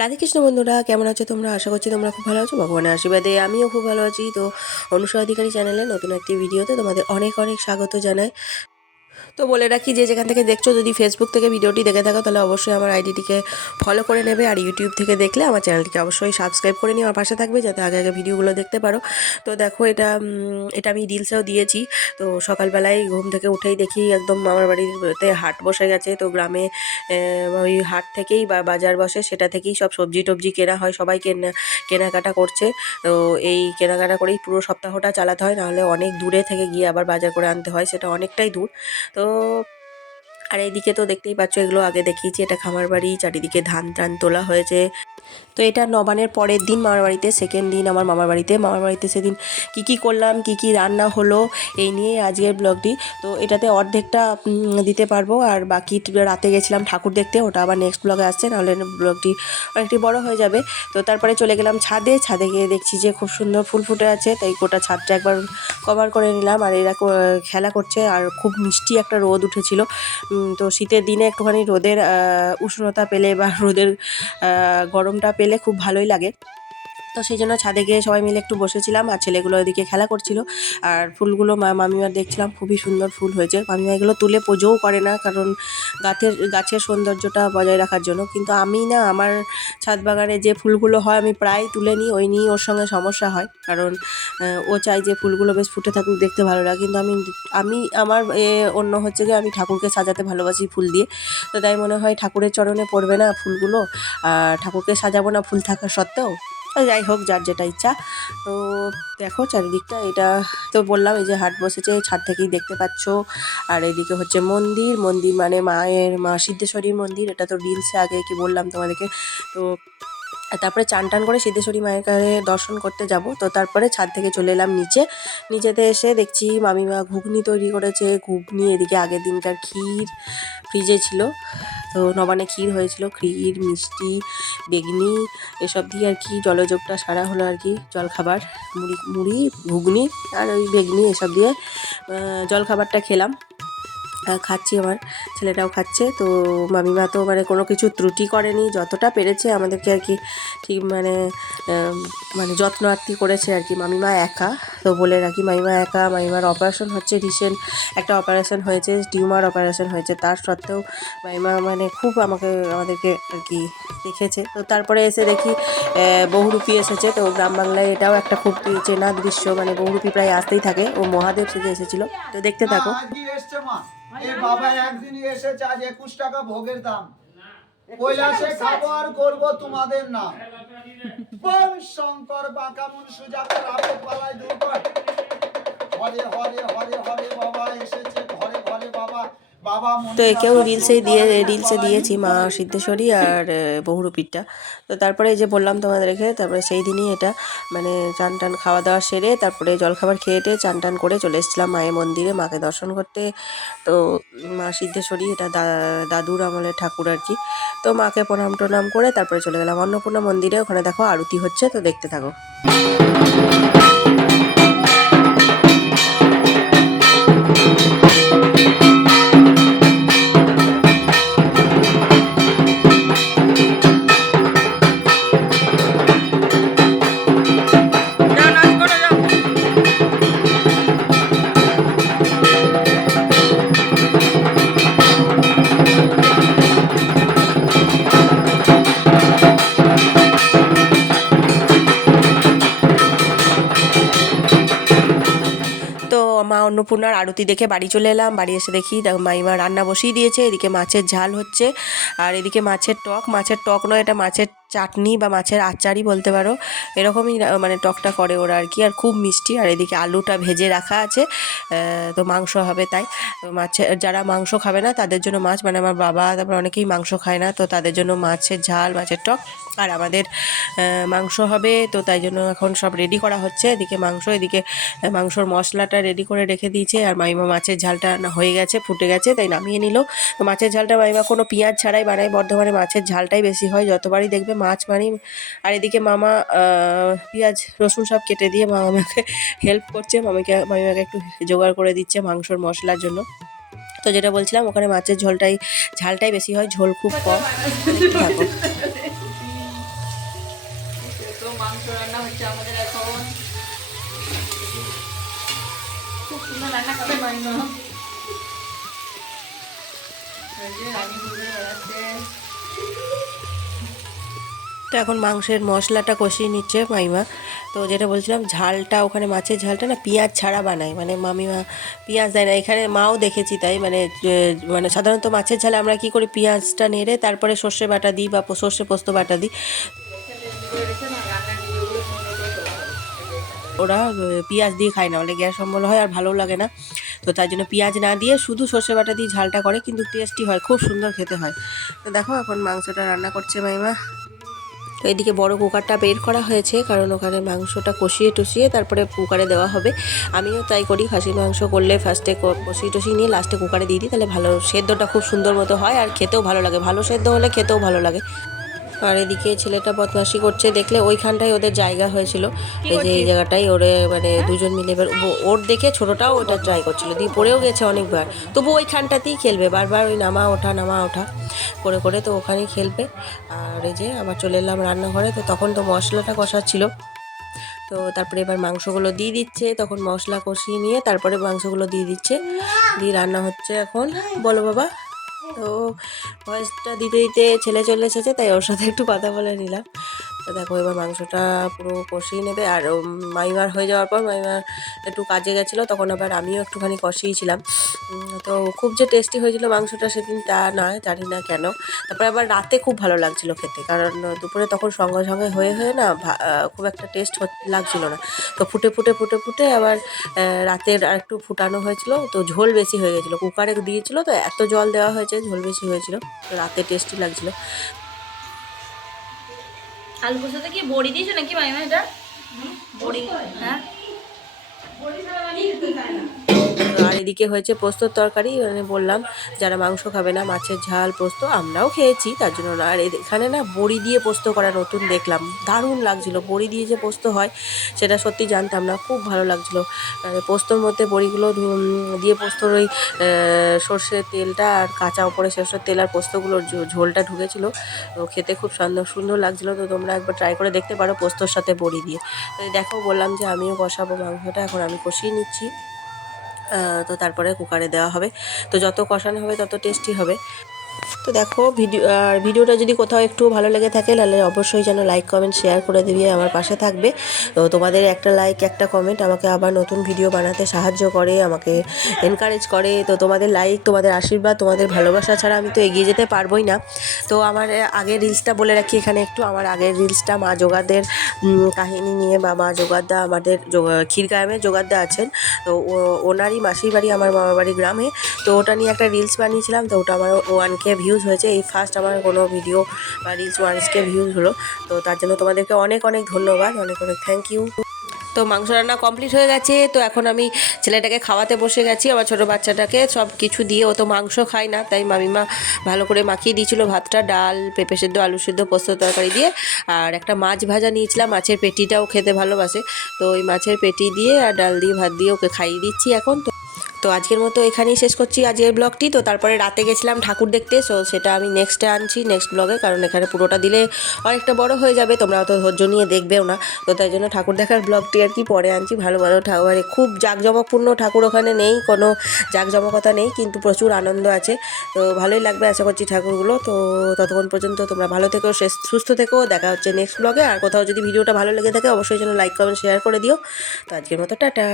রাধে কৃষ্ণ বন্ধুরা, কেমন আছো তোমরা? আশা করছি তোমরা খুব ভালো আছো। ভগবানের আশীর্বাদে আমিও খুব ভালো আছি। তো অনুষা অধিকারী চ্যানেলে নতুন একটি ভিডিওতে তোমাদের অনেক অনেক স্বাগত জানাই। তো বলে রাখি, যে যেখান থেকে দেখছো, যদি ফেসবুক থেকে ভিডিওটি দেখে থাকো তাহলে অবশ্যই আমার আইডিটিকে ফলো করে নেবে, আর ইউটিউব থেকে দেখলে আমার চ্যানেলটিকে অবশ্যই সাবস্ক্রাইব করে নিয়ে আমার পাশে থাকবে, যাতে আগে আগে ভিডিওগুলো দেখতে পারো। তো দেখো, এটা আমি রিলসেও দিয়েছি। তো সকালবেলায় ঘুম থেকে উঠেই দেখি একদম আমার বাড়িতে হাট বসে গেছে। তো গ্রামে ওই হাট থেকেই বা বাজার বসে, সেটা থেকেই সব সবজি টবজি কেনা হয়, সবাই কেনাকাটা করছে। তো এই কেনাকাটা করেই পুরো সপ্তাহটা চালাতে হয়, নাহলে অনেক দূরে থেকে গিয়ে আবার বাজার করে আনতে হয়, সেটা অনেকটাই দূর। তো আর এইদিকে তো দেখতেই পাচ্ছ, এগুলো আগে দেখিয়েছি, এটা খামার বাড়ি, চারিদিকে ধান টান তোলা হয়েছে। তো এটা নবানের পরের দিন মামার বাড়িতে, সেকেন্ড দিন আমার মামার বাড়িতে সেদিন কি কি করলাম, কি কি রান্না হলো, এই নিয়ে আজকের ব্লগটি। তো এটাতে অর্ধেকটা দিতে পারবো, আর বাকি রাতে গেছিলাম ঠাকুর দেখতে, ওটা আবার নেক্সট ব্লগে আসছে, নাহলে ব্লগটি অনেকটি বড় হয়ে যাবে। তো তারপরে চলে গেলাম ছাদে গিয়ে দেখছি যে খুব সুন্দর ফুল ফুটে আছে, তাই গোটা ছাদটা একবার কভার করে নিলাম। আর এরা খেলা করছে, আর খুব মিষ্টি একটা রোদ উঠেছিল। তো শীতের দিনে একটুখানি রোদের উষ্ণতা পেলে বা রোদের গরমটা পেলে খুব ভালোই লাগে। তো সেই জন্য ছাদে গিয়ে সবাই মিলে একটু বসেছিলাম, আর ছেলেগুলো ওইদিকে খেলা করছিল। আর ফুলগুলো মামিমার দেখছিলাম, খুবই সুন্দর ফুল হয়েছে। মামিমা এগুলো তুলে পুজোও করে না, কারণ গাছের সৌন্দর্যটা বজায় রাখার জন্য। কিন্তু আমি না, আমার ছাদ বাগানে যে ফুলগুলো হয় আমি প্রায় তুলে নিই, ওই নিয়ে ওর সঙ্গে সমস্যা হয়। কারণ ও চাই যে ফুলগুলো বেশ ফুটে থাকুক, দেখতে ভালো লাগে। কিন্তু আমি আমার অন্য হচ্ছে যে আমি ঠাকুরকে সাজাতে ভালোবাসি ফুল দিয়ে। তো তাই মনে হয় ঠাকুরের চরণে পড়বে না ফুলগুলো, আর ঠাকুরকে সাজাবো না ফুল থাকা সত্ত্বেও। যাই হোক, যার যেটা ইচ্ছা। তো দেখো চারিদিকটা, এটা তো বললাম এই যে হাট বসেছে, ছাদ থেকেই দেখতে পাচ্ছ। আর এদিকে হচ্ছে মন্দির মানে মা সিদ্ধেশ্বরীর মন্দির। এটা তো রিলসে আগে কি বললাম তোমাদেরকে। তো তারপরে চান টান করে সিদ্ধেশ্বরী মায়ের কাছে দর্শন করতে যাব। তো তারপরে ছাদ থেকে চলে এলাম নিচেতে এসে দেখছি মামিমা ঘুগনি তৈরি করেছে। ঘুগনি, এদিকে আগের দিনকার ক্ষীর ফ্রিজে ছিল। তো নবান্নে ক্ষীর হয়েছিল, ক্ষীর, মিষ্টি, বেগনি, এসব দিয়ে আর কি জলযোগটা সারা হলো আর কি। জলখাবার, মুড়ি, ঘুগনি আর ওই বেগনি, এসব দিয়ে জলখাবারটা খেলাম। খাচ্ছি, আমার ছেলেটাও খাচ্ছে। তো মামিমা তো মানে কোনো কিছু ত্রুটি করেনি, যতটা পেরেছে আমাদেরকে আর কি ঠিক মানে যত্নার্থী করেছে আর কি মামিমা একা। তো বলে রাখি, মামিমা একা, মামিমার অপারেশন হচ্ছে, রিসেন্ট একটা অপারেশন হয়েছে, টিউমার অপারেশন হয়েছে, তার সত্ত্বেও মামিমা মানে খুব আমাদেরকে আর কি দেখেছে। তো তারপরে এসে দেখি বহুরূপী এসেছে। তো গ্রাম বাংলায় এটাও একটা খুব চেনা দৃশ্য, মানে বহুরূপী প্রায় আসতেই থাকে। ও মহাদেব সেজে এসেছিলো, তো দেখতে থাকো। এই বাবা একদিন এসেছে, আজ 21 টাকা ভোগের দাম। কৈলাসে খাবার করব তোমাদের নাম। বল শঙ্কর বাঁকামুন সুজাতার আপদ পালায় দূর কর। হরে হরে হরে হরে বাবা এসেছে ঘরে ঘরে বাবা। তো একেও রিলসে দিয়েছি মা সিদ্ধেশ্বরী আর বহুরূপীরটা। তো তারপরে এই যে বললাম তোমাদেরকে, তারপরে সেই দিনই এটা মানে চান টান খাওয়া দাওয়া সেরে তারপরে জলখাবার খেয়ে চান টান করে চলে এসেছিলাম মায়ের মন্দিরে, মাকে দর্শন করতে। তো মা সিদ্ধেশ্বরী, এটা দাদুর আমলের ঠাকুর আর কি। তো মাকে প্রণাম টনাম করে তারপরে চলে গেলাম অন্নপূর্ণা মন্দিরে। ওখানে দেখো আরতি হচ্ছে, তো দেখতে থাকো। মা অন্নপূর্ণার আরতি দেখে বাড়ি চলে এলাম। বাড়ি এসে দেখি মাইমা রান্না বসিয়ে দিয়েছে, এদিকে মাছের ঝাল হচ্ছে, আর এদিকে মাছের টক নয়, এটা মাছের চাটনি বা মাছের আচারই বলতে পারো, এরকমই মানে টকটা করে ওরা আর কি। আর খুব মিষ্টি। আর এদিকে আলুটা ভেজে রাখা আছে, তো মাংস হবে তাই। তো যারা মাংস খাবে না তাদের জন্য মাছ, মানে আমার বাবা তারপর অনেকেই মাংস খায় না, তো তাদের জন্য মাছের ঝাল, মাছের টক। আর আমাদের মাংস হবে, তো তাই জন্য এখন সব রেডি করা হচ্ছে। এদিকে এদিকে মাংসর মশলাটা রেডি করে রেখে দিয়েছে। আর মাইমা মাছের ঝালটা হয়ে গেছে, ফুটে গেছে, তাই নামিয়ে নিল। তো মাছের ঝালটা মাইমা কোনো পেঁয়াজ ছাড়াই বানায়, বর্ধমানে মাছের ঝালটাই বেশি হয় যতবারই দেখবে মাছ মানি। আর এদিকে মামা পেঁয়াজ রসুন সব কেটে দিয়ে মামাকে হেল্প করছে, মামিমাকে একটু জোগাড় করে দিচ্ছে মাংসর মশলার জন্য। তো যেটা বলছিলাম, ওখানে মাছের ঝালটাই বেশি হয়, ঝোল খুব কম। থাকো। মাংস রান্না হচ্ছে আমাদের এখন। খুব সুন্দর রান্না করে মাইমা। রানী ঘুরে বেড়াচ্ছে। তো এখন মাংসের মশলাটা কষিয়ে নিচ্ছে মামিমা। তো যেটা বলছিলাম, ঝালটা ওখানে মাছের ঝালটা না পেঁয়াজ ছাড়া বানায়, মানে মামিমা পেঁয়াজ দেয় না। এখানে মাও দেখেছি তাই, মানে সাধারণত মাছের ঝালে আমরা কি করি, পেঁয়াজটা নেড়ে তারপরে সর্ষে বাটা দিই বা সর্ষে পোস্ত বাটা দিই। ওরা পেঁয়াজ দিয়ে খায় না, বলে গ্যাস অম্বল হয় আর ভালো লাগে না। তো তার জন্য পেঁয়াজ না দিয়ে শুধু সর্ষে বাটা দিয়ে ঝালটা করে, কিন্তু টেস্টি হয়, খুব সুন্দর খেতে হয়। তো দেখো এখন মাংসটা রান্না করছে মামিমা। তো এদিকে বড় কুকারটা বের করা হয়েছে, কারণ ওখানে মাংসটা কষিয়ে টষিয়ে তারপরে কুকারে দেওয়া হবে। আমিও তাই করি, খাসির মাংস করলে ফার্স্টে কষিয়ে টষিয়ে নিয়ে লাস্টে কুকারে দিয়ে দিই, তাহলে ভালো সেদ্ধটা খুব সুন্দর মতো হয় আর খেতেও ভালো লাগে, ভালো সেদ্ধ হলে খেতেও ভালো লাগে। আর এদিকে ছেলেটা বদমাশি করছে, দেখলে ওইখানটাই ওদের জায়গা হয়েছিল, এই যে এই জায়গাটাই ওরে মানে দুজন মিলে এবার ওর দেখে ছোটোটাও ওটা ট্রাই করছিল, দিয়ে পড়েও গেছে অনেকবার, তবু ওইখানটাতেই খেলবে বারবার, ওই নামা ওঠা করে করে, তো ওখানেই খেলবে। আর এই যে আবার চলে এলাম রান্নাঘরে, তো তখন তো মশলাটা কষাচ্ছিল, তো তারপরে এবার মাংসগুলো দিয়ে দিচ্ছে, তখন মশলা কষিয়ে নিয়ে তারপরে মাংসগুলো দিয়ে দিচ্ছে, দিয়ে রান্না হচ্ছে এখন। বলো বাবা। তো ভয়েসটা দিতে দিতে ছেলে চলে এসেছে, তাই ওর সাথে একটু কথা বলে নিলাম। তো দেখো এবার মাংসটা পুরো কষিয়ে নেবে, আর মামিমার হয়ে যাওয়ার পর মামিমার একটু কাজে গেছিলো, তখন আবার আমিও একটুখানি কষিয়েছিলাম। তো খুব যে টেস্টি হয়েছিল মাংসটা সেদিন তা নয়, জানি না কেন। তারপরে আবার রাতে খুব ভালো লাগছিলো খেতে, কারণ দুপুরে তখন সঙ্গে সঙ্গে হয়ে না খুব একটা টেস্ট লাগছিল না। তো ফুটে আবার রাতের আর একটু ফুটানো হয়েছিল, তো ঝোল বেশি হয়ে গেছিলো, কুকারে দিয়েছিল তো এত জল দেওয়া হয়েছে, ঝোল বেশি হয়েছিল, তো রাতে টেস্টি লাগছিলো। আলু পোস্তাতে কি বড়ি দিয়েছো নাকি মাইমা? এটা বড়ি, হ্যাঁ। আর এদিকে হয়েছে পোস্তর তরকারি, মানে বললাম যারা মাংস খাবে না, মাছের ঝাল পোস্ত আমরাও খেয়েছি, তার জন্য না। আর এখানে না বড়ি দিয়ে পোস্ত করা নতুন দেখলাম, দারুণ লাগছিল। বড়ি দিয়ে যে পোস্ত হয় সেটা সত্যি জানতাম না, খুব ভালো লাগছিলো। পোস্তর মধ্যে বড়িগুলো দিয়ে পোস্তর ওই সর্ষের তেলটা আর কাঁচা ওপরে সর্ষের তেল আর পোস্তগুলোর ঝোলটা ঢুকেছিল, তো খেতে খুব সুন্দর লাগছিলো। তো তোমরা একবার ট্রাই করে দেখতে পারো পোস্তর সাথে বড়ি দিয়ে। তো দেখো বললাম যে আমিও কষাবো মাংসটা, এখন আমি কষিয়ে নিচ্ছি। তো তারপরে কুকারে দেওয়া হবে, তো যত কষানো হবে তত টেস্টি হবে। তো দেখো ভিডিওটা যদি কোথাও একটু ভালো লেগে থাকে, তাহলে অবশ্যই যেন লাইক কমেন্ট শেয়ার করে দিবি, আমার পাশে থাকবে। তো তোমাদের একটা লাইক একটা কমেন্ট আমাকে আবার নতুন ভিডিও বানাতে সাহায্য করে, আমাকে এনকারেজ করে। তো তোমাদের লাইক, তোমাদের আশীর্বাদ, তোমাদের ভালোবাসা ছাড়া আমি তো এগিয়ে যেতে পারবোই না। তো আমার আগের রিলসটা বলে রাখি এখানে একটু, আমার আগের রিলসটা মা যোগাদের কাহিনী নিয়ে, বা মা যোগাদা আমাদের ক্ষীরগ্রামে যোগাদা আছেন, তো ওনারই মাসির বাড়ি আমার মামার বাড়ি গ্রামে, তো ওটা নিয়ে একটা রিলস বানিয়েছিলাম। তো ওটা আমার 1K ভিউজ হয়েছে, এই ফার্স্ট আমার কোনো ভিডিও বা রিলস 1K ভিউজ হলো। তো তার জন্য তোমাদেরকে অনেক অনেক ধন্যবাদ, অনেক অনেক থ্যাংক ইউ। তো মাংস রান্না কমপ্লিট হয়ে গেছে, তো এখন আমি ছেলেটাকে খাওয়াতে বসে গেছি, আমার ছোটো বাচ্চাটাকে সব কিছু দিয়ে। ও তো মাংস খায় না, তাই মামিমা ভালো করে মাখিয়ে দিয়েছিল ভাতটা, ডাল, পেঁপে সেদ্ধ, আলু সেদ্ধ, পোস্ত তরকারি দিয়ে, আর একটা মাছ ভাজা নিয়েছিলাম, মাছের পেটিটাও খেতে ভালোবাসে, তো ওই মাছের পেটি দিয়ে আর ডাল দিয়ে ভাত দিয়ে ওকে খাইয়ে দিচ্ছি এখন। তো আজকের মতো এখানেই শেষ করছি আজকের ব্লগটি। তো তারপরে রাতে গেছিলাম ঠাকুর দেখতে, সো সেটা আমি নেক্সটে আনছি নেক্সট ব্লগে, কারণ এখানে পুরোটা দিলে অনেকটা বড় হয়ে যাবে, তোমরা অত ধৈর্য নিয়ে দেখবেও না। তো তাই জন্য ঠাকুর দেখার ব্লগটি আর কি পরে আনছি। ভালো ঠাকুর, মানে খুব জাঁকজমকপূর্ণ ঠাকুর ওখানে নেই, কোনো জাঁকজমকতা নেই, কিন্তু প্রচুর আনন্দ আছে। তো ভালোই লাগবে আশা করছি ঠাকুরগুলো। তো ততক্ষণ পর্যন্ত তোমরা ভালো থেকো, সুস্থ থেকো, দেখা হচ্ছে নেক্সট ব্লগে। আর কোথাও যদি ভিডিওটা ভালো লেগে থাকে অবশ্যই যেন লাইক কমেন্ট শেয়ার করে দিও। তো আজকের মতো টাটা।